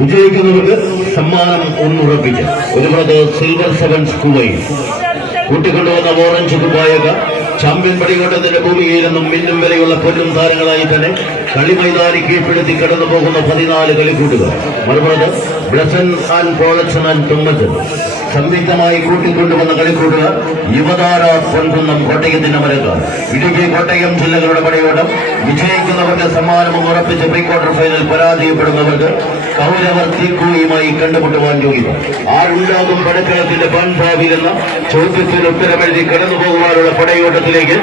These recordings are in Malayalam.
വിജയിക്കുന്നവർക്ക് സമ്മാനം ഒന്നുറപ്പിക്കാം. ഒരു ബ്രദർ സിൽവർ സെവൻസ് കുവൈൻ കൂട്ടിക്കൊണ്ടുവന്ന ഓറഞ്ച് കുപ്പായക ചാമ്പ്യൻ പടികോട്ടത്തിന്റെ ഭൂമിയിൽ നിന്നും മിന്നും വരെയുള്ള പൊന്നും താരങ്ങളായി തന്നെ കളിമൈതാനി കീഴ്പ്പെടുത്തി കടന്നു പോകുന്ന 14 കളിക്കൂട്ടുകാർ. മറുപുറത്ത് ബ്ലസൻ ആൻഡ് പ്രോഡക്ഷൻ ആൻഡ് തുമ്മറ്റൻ സംയുക്തമായി കൂട്ടിക്കൊണ്ടുവന്ന കളിക്കൂട്ടുകാർ യുവതാര പൊൻകുന്നം കോട്ടയത്തിന്റെ മരക്കാർ. ഇടുക്കി കോട്ടയം ജില്ലകളുടെ പടയോട്ടം വിജയിക്കുന്നവർക്ക് സമ്മാനവും ഉറപ്പിച്ച് പ്രീ ക്വാർട്ടർ ഫൈനൽ പരാജയപ്പെടുന്നവർക്ക് കൗരവർ തീക്കൂയുമായി കണ്ടുമുട്ടുവാൻ യോഗ്യത. ആരുണ്ടാകും പടക്കളത്തിന്റെ പൺഭാവിൽ എന്ന ചോദ്യത്തിന് ഉത്തരമെഴുതി കടന്നു പോകുവാനുള്ള പടയോട്ടത്തിലേക്ക്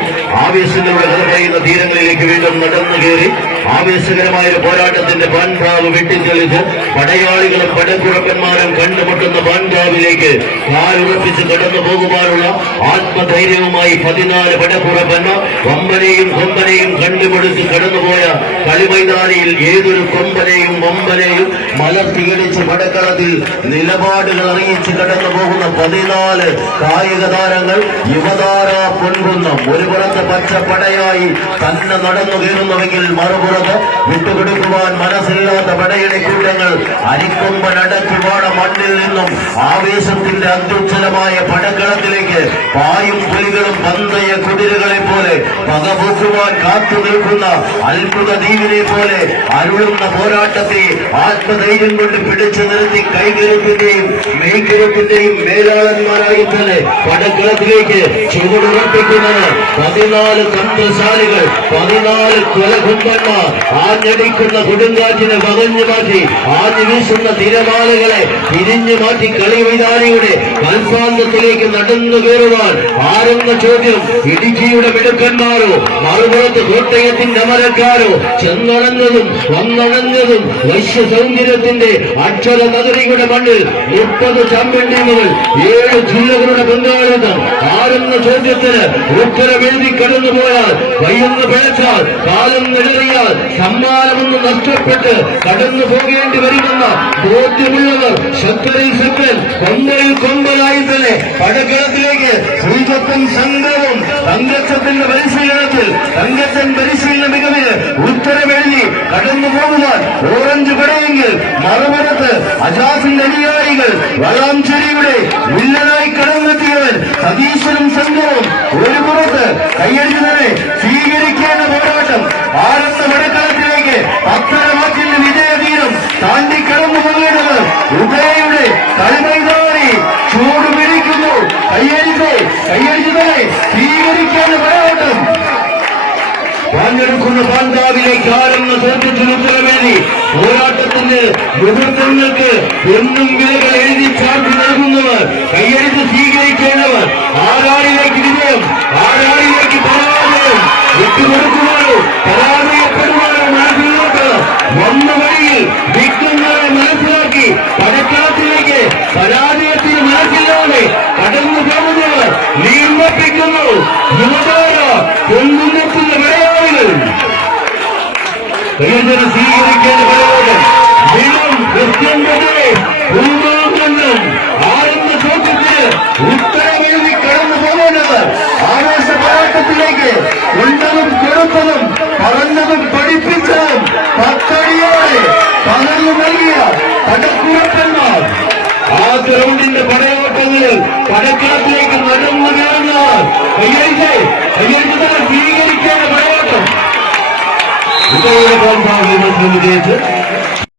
ആവേശങ്ങളുടെ കഥ പറയുന്ന തീരങ്ങളിലേക്ക് വീണ്ടും നടന്നു കയറി ആവേശകരമായ ഒരു പോരാട്ടത്തിന്റെ പാൻകാവ് വെട്ടിത്തെളിച്ച് പടയാളികളും പടക്കുറപ്പന്മാരും കണ്ടുമുട്ടുന്ന പാൻകാവിലേക്ക് കാലുറപ്പിച്ച് കടന്നു പോകുവാനുള്ള ആത്മധൈര്യവുമായി 14 പടക്കുറപ്പന്മാർ വമ്പനെയും കൊമ്പനെയും കണ്ടുപിടിച്ച് കടന്നുപോയ കളിമൈതാനിയിൽ ഏതൊരു കൊമ്പനെയും വമ്പനെയും മലർത്തിയടിച്ച് പടക്കളത്തിൽ നിലപാടുകൾ അറിയിച്ച് കടന്നു പോകുന്ന 14 കായിക താരങ്ങൾ യുവതാര പൊൻകുന്നം. ഒരു പുറത്ത് പച്ചപ്പടയായി തന്നെ നടന്നു കയറുന്നുവെങ്കിൽ മറുപുറത്ത് വിട്ടുകൊടുക്കുവാൻ മനസ്സില്ലാത്ത പടയണി കൂട്ടങ്ങൾ അരിക്കൊമ്പനടച്ചുപാട മണ്ണിൽ നിന്നും ആവേശത്തിന്റെ അത്യുജ്വലമായ പടക്കളത്തിലേക്ക് പായും പുലികളും പന്തയ കുതിരകളെ പോലെ പകപൂക്കുവാൻ കാത്തു നിൽക്കുന്ന അത്ഭുത ദ്വീപിനെ പോലെ അരുളുന്ന പോരാട്ടത്തെ ആത്മധൈര്യം കൊണ്ട് പിടിച്ചു നിർത്തി കൈകരുത്തിന്റെയും മെയ്കരുത്തിന്റെയും മേലാളന്മാരായി തന്നെ പടക്കളത്തിലേക്ക് ചുവടുറപ്പിക്കുന്നത് 14 തന്ത്രശാലികൾ, 14 കൊലകുമ്പന്മാർ. ആഞ്ഞടിക്കുന്ന കൊടുങ്കാറ്റിനെ വകഞ്ഞു മാറ്റി ആഞ്ഞു വീശുന്ന തിരമാലകളെ തിരിഞ്ഞു മാറ്റി കളിമൈതാനിയുടെ കൽപ്പാന്തത്തിലേക്ക് നടന്നു കയറുവാൻ ആരെന്ന ചോദ്യം ഇടുക്കിയുടെ മിടുക്കന്മാരോ മറുപുറത്ത് കോട്ടയത്തിന്റെ അമരക്കാരോ ചെന്നണഞ്ഞതും വന്നണഞ്ഞതും വശ്യ സൗന്ദര്യത്തിന്റെ അക്ഷര നഗരിയുടെ മണ്ണിൽ 30 ചാമ്പ്യൻ ടീമുകൾ 7 ജില്ലകളുടെ പങ്കാളിത്തം ആരെന്ന ചോദ്യത്തിന് ഉത്തരമെഴുതി കടന്നുപോയാൽ വയ്യെന്ന് പിഴച്ചാൽ കാലം നിഴറിയാൽ സമ്മാനമൊന്ന് നഷ്ടപ്പെട്ട് കടന്നു പോകേണ്ടി വരുമെന്ന ബോധ്യമുള്ളവർ ശക്തരിൽ ശക്തൻ കൊമ്പരിൽ കൊമ്പനായി തന്നെ പടക്കളത്തിലേക്ക് ശ്രീചപ്പൻ സംഘവും തങ്കച്ചത്തിന്റെ പരിശീലനത്തിൽ തങ്കച്ചൻ പരിശീലന മികവിന് ഉത്തരമെഴുതി കടന്നു പോകുവാൻ ഓറഞ്ച് പടയെങ്കിൽ മറുപുറത്ത് അജാസിന്റെ അനുയായികൾ വളാംചേരിയുടെ വില്ലനായി കടന്നെത്തിയവൻ സതീശ്വരും സംഘവും ഒരു പുറത്ത് കയ്യടിച്ചതിനെ സ്വീകരിക്കേണ്ട പോരാട്ടം ആരെന്ന പടക്കളത്തിലേക്ക് പത്തരമാറ്റിന്റെ വിജയതീരം താണ്ടി കടന്നു പോകേണ്ടത് ഉദയയുടെ കളിമൈതാനി ചൂട് പിടിക്കുന്നു. കയ്യടിച്ചതിനെ സ്വീകരിക്കേണ്ട പോരാട്ടം പങ്കെടുക്കുന്ന പാൻകാവിലേക്ക് ആരെന്ന ചോദ്യത്തിന് ഉത്തരമേറി പോരാട്ടത്തിന്റെ മുഹൂർത്തങ്ങൾക്ക് എന്നും വിലകൾ എഴുതി ചാർത്തി നൽകുന്നവർ കയ്യടിച്ച് സ്വീകരിക്കേണ്ടവർ ആരാളിലേക്ക് വിജയം, ആരാളിലേക്ക് പരാജയം വിട്ടുകൊടുക്കുവാനോ പരാജയപ്പെടുവാനോ മനസ്സിലോട്ട് വന്ന വഴിയിൽ വിഘ്നങ്ങളെ മനസ്സിലാക്കി പടക്കളത്തിലേക്ക് പരാജയത്തിന് മനസ്സില്ലാതെ കടന്നു പോകുന്നവർ നീർമ്മപ്പിക്കുന്നു. യുവതാര പൊൻകുന്നത്തിന്റെ മലയാളികൾ സ്വീകരിക്കേണ്ട പരലോകം വീണ്ടും ക്രിസ്ത്യൻ പൂർവ്വം ആരെന്ന ചോദ്യത്തിന് ഉത്തരമെഴുതി കടന്നു പോകുന്നത് ആവേശ പോരാട്ടത്തിലേക്ക് കൊണ്ടതും കൊടുത്തതും പറഞ്ഞതും പഠിപ്പിച്ചതും പത്തടിയോടെ പകർന്നു നൽകിയ പടക്കുറപ്പന്മാർ. ആദ്യ റൗണ്ടിന്റെ പടയോട്ടങ്ങളിൽ പടക്കളത്തിലേക്ക് നടന്നു കയറുന്നവർ കയ്യടിച്ച് സ്വീകരിക്കേണ്ട പടയോട്ടം വിജയിച്ച്